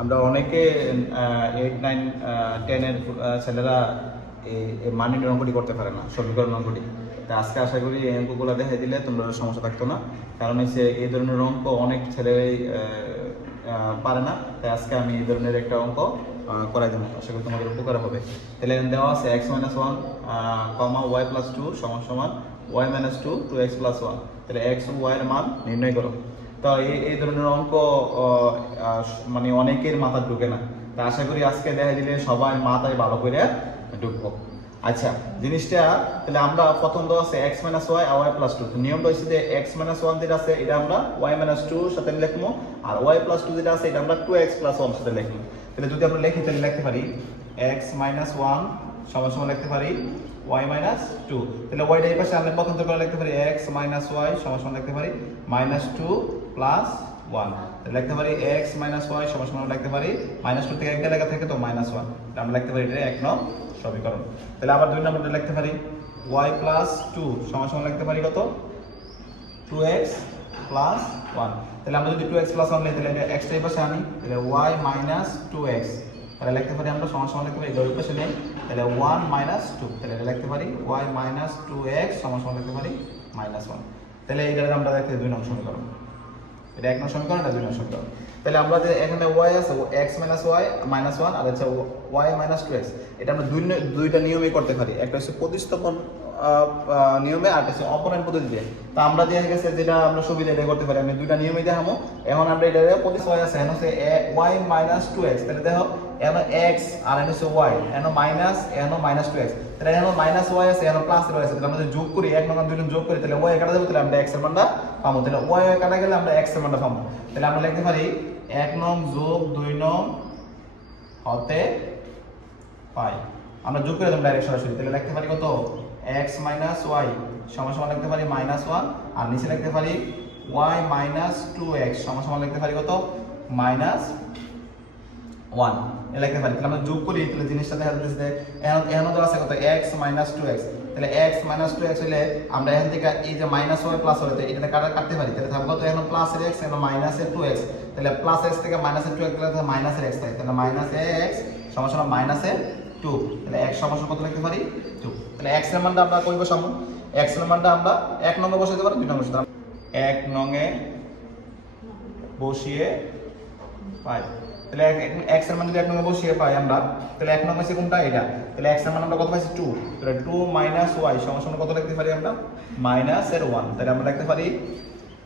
আমরা অনেকে eight nine টেনের ছেলেরা এই মানির অঙ্কটি করতে পারে না সমীকরণ অঙ্কটি তা আজকে আশা করি এই অঙ্কগুলো দেখে দিলে তোমরা সমস্যা থাকতো না। কারণ হচ্ছে এই ধরনের অঙ্ক অনেক ছেলেরাই পারে না। তাই আজকে আমি এই ধরনের একটা অঙ্ক করাই দেবো। আশা করি তোমাদের উপকার হবে। তাহলে দেওয়া আছে X minus one comma Y plus two সমান সমান Y minus two two X plus one তাহলে এক্স ও ওয়াই এর মান নির্ণয় করো। তো এই ধরনের অঙ্ক মানে অনেকের মাথা ঢুকে না। তা আশা করি আজকে দেখা দিলে সবাই মাথায় ভালো করে ঢুকবো। আচ্ছা জিনিসটা, তাহলে আমরা প্রথম দেওয়া আছে এক্স মাইনাস ওয়াই আর ওয়াই প্লাস টু নিয়মটা হচ্ছে যে এক্স মাইনাস ওয়ান যেটা আছে, এটা আমরা ওয়াই মাইনাস টু সাথে লিখব। আর ওয়াই প্লাস টু যেটা আছে, এটা আমরা টু এক্স প্লাস ওয়ান সাথে লিখব। তাহলে যদি আমরা লিখি, তাহলে লিখতে পারি এক্স মাইনাস ওয়ান সমান সমান লিখতে পারি ওয়াই মাইনাস টু তাহলে ওয়াইটা এই পাশে আমরা পছন্দ করে লিখতে পারি? এক্স মাইনাস ওয়াই সমান সমান লিখতে পারি। মাইনাস টু প্লাস ওয়ান লিখতে পারি এক্স মাইনাস ওয়াই সমান সমান লিখতে পারি। মাইনাস টু থেকে একটা লেখা থাকে তো মাইনাস ওয়ান আমরা লিখতে পারি এটা এক নং সমীকরণ। তাহলে আবার দুই নম্বরটা লিখতে পারি। ওয়াই প্লাস টু সমান সমান লিখতে পারি কত? টু এক্স প্লাস ওয়ান তাহলে আমরা যদি টু এক্স প্লাস ওয়ান লিখি, তাহলে এক্সটা এই পাশে আনি। তাহলে ওয়াই মাইনাস টু এক্স তাহলে লিখতে পারি আমরা সমান সমান লিখতে পারি এটা ওই পাশে নেই। তাহলে ওয়ান মাইনাস টু তাহলে এটা লিখতে পারি ওয়াই মাইনাস টু এক্স সমান সমান লিখতে পারি মাইনাস ওয়ান তাহলে এইটা আমরা দেখতে দুই নং সমীকরণ। এটা এক নং সমীকরণ, এটা দুই নং সমীকরণ। তাহলে আমরা যে এখানে ওয়াই আছে X minus Y minus one আর হচ্ছে ওয়াই মাইনাস টু এক্স এটা আমরা দুই দুইটা নিয়মে করতে পারি। একটা হচ্ছে প্রতিস্থাপন নিয়মে আর হচ্ছে অপরায়ণ পদ্ধতিতে তা আমরা দিয়ে গেছে, যেটা আমরা সুবিধা এটা করতে পারি। আমি দুইটা নিয়মে দেখাবো এখন আমরা এটা প্রতিস্থাপন আছে এখন হচ্ছে ওয়াই মাইনাস টু এক্স তাহলে দেখো এখন এক্স আর এন হচ্ছে ওয়াই এখন মাইনাস এখন মাইনাস টু এক্স তাহলে এখন মাইনাস ওয়াই আছে এখন প্লাস আছে। তাহলে আমরা যোগ করি, এক নম্বর নম্বর যোগ করি, তাহলে ওয়াই কাটা যাবে, তাহলে আমরা এক্সের মানটা পাবো। তাহলে ওয়াই কাটা গেলে আমরা এক্সের মানটা পাবো। তাহলে আমরা লিখতে পারি, এক নং যোগ দুই নং হতে পাই। আমরা যোগ করে দেবো ডাইরেক্ট সরাসরি। তাহলে লিখতে পারি কত? এক্স মাইনাস ওয়াই সমান সমান লিখতে পারি মাইনাস ওয়ান আর নিচে লিখতে পারি ওয়াই মাইনাস টু এক্স সমান সমান লিখতে পারি কত? মাইনাস ওয়ান এ লিখতে পারি। তাহলে আমরা যোগ করি, তাহলে জিনিসটা দেখা যাচ্ছে যে, এখন তো আছে কত? এক্স মাইনাস টু এক্স তাহলে এক্স মাইনাস টু এক্স হলে আমরা এখান থেকে এই যে মাইনাস ওয়াই প্লাস হলে এটা কাটা কাটতে পারি। তাহলে থাকবে কত? এখন প্লাস এর এক্স এখন মাইনাস এর টু এক্স তাহলে প্লাস এক্স থেকে মাইনাস এর টু এক্স তাহলে মাইনাস এর এক্স থাকে তাহলে মাইনাস এক্স সমান সমান মাইনাস এর টু তাহলে এক্স সমান সমান কত লিখতে পারি? টু তাহলে এক্সের মানটা আমরা কই বসাবো এক্সের মানটা আমরা এক নম্বর বসাতে পারি, দুই নম্বর বসাতে এক নঙে বসিয়ে পাই। তাহলে এক্সের মান যদি এক নম্বর বসিয়ে পাই আমরা, তাহলে এক নম্বর কোনটা? এটা। তাহলে এক্সের মান আমরা কত পাইছি? টু তাহলে টু মাইনাস ওয়াই সমান কত লিখতে পারি আমরা? মাইনাস এর ওয়ান তাহলে আমরা লিখতে পারি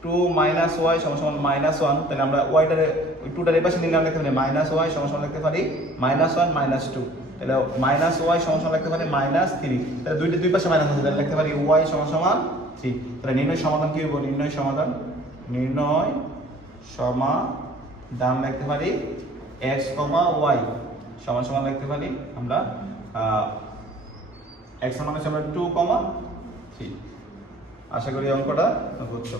টু মাইনাস ওয়াই সমান মাইনাস ওয়ান তাহলে আমরা ওয়াইটারে টুটার এই পাশে নিলে আমরা লিখতে পারি মাইনাস ওয়াই সমান লিখতে পারি মাইনাস ওয়ান মাইনাস টু তাহলে মাইনাস ওয়াই সমান লিখতে পারি মাইনাস থ্রি তাহলে দুইটা, দুই পাশে মাইনাস আছে, তাহলে লিখতে পারি ওয়াই সমান থ্রি তাহলে নির্ণয় সমাধান কি হব নির্ণয় সমাধান নির্ণয় সমাধান লিখতে পারি এক্স কমা ওয়াই সমান সমান লিখতে পারি আমরা এক্স সমান হচ্ছে টু কমা থ্রি আশা করি অঙ্কটা বুঝছ।